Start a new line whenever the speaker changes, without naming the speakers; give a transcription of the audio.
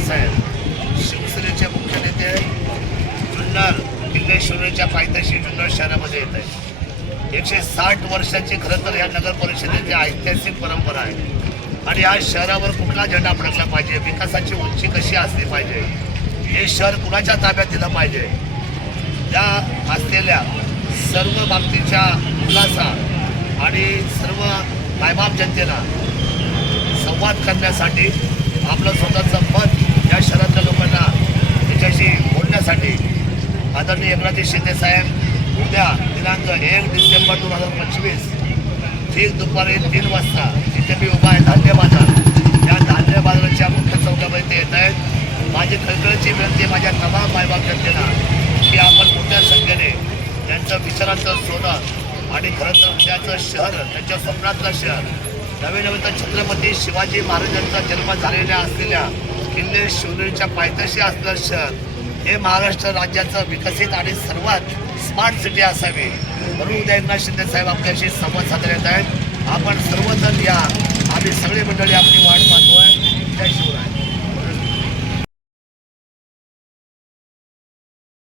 साहेब शिवसेनेचे मुख्य नेते जुन्नर किल्लेश्वरीच्या पायथ्याशी जुन्नर शहरामध्ये येत आहेत. एकशे साठ वर्षाची खरं तर या नगर परिषदेची ऐतिहासिक परंपरा आहे. आणि या शहरावर कुठला झेंडा फडकला पाहिजे? विकासाची उंची कशी असली पाहिजे? हे शहर कुणाच्या ताब्यात दिलं पाहिजे? या असलेल्या सर्व बाबतीच्या खुलासा आणि सर्व मायबाप जनतेला संवाद करण्यासाठी आपलं स्वतःचं मत या शहरातल्या लोकांना त्याच्याशी बोलण्यासाठी आदरणीय एकनाथजी शिंदे साहेब उद्या दिनांक एक डिसेंबर दोन हजार पंचवीस ठीक दुपारी तीन वाजता जिथे मी उभा आहे धान्य बाजार. या धान्य बाजाराच्या मुख्य चौकामध्ये ते येत आहेत. माझी खळखळची विनंती माझ्या तमाम मायबाप जनतेला की आपण मोठ्या संख्येने त्यांचं विचारांचं सोनं आणि खरं तर उद्याचं शहर त्यांच्या स्वप्नातलं शहर नवीनवता छत्रपती शिवाजी महाराजांचा जन्म झालेल्या असलेल्या किल्ले शिवनेरीच्या पायथ्याशी असलेलं शहर हे महाराष्ट्र राज्याचं विकसित आणि सर्वात स्मार्ट सिटी असावी. म्हणून उद्या शिंदे साहेब आपल्याशी संवाद साधण्यात आहेत. आपण सर्वजण या आम्ही सगळी मंडळी आपली वाट पाहतो आहे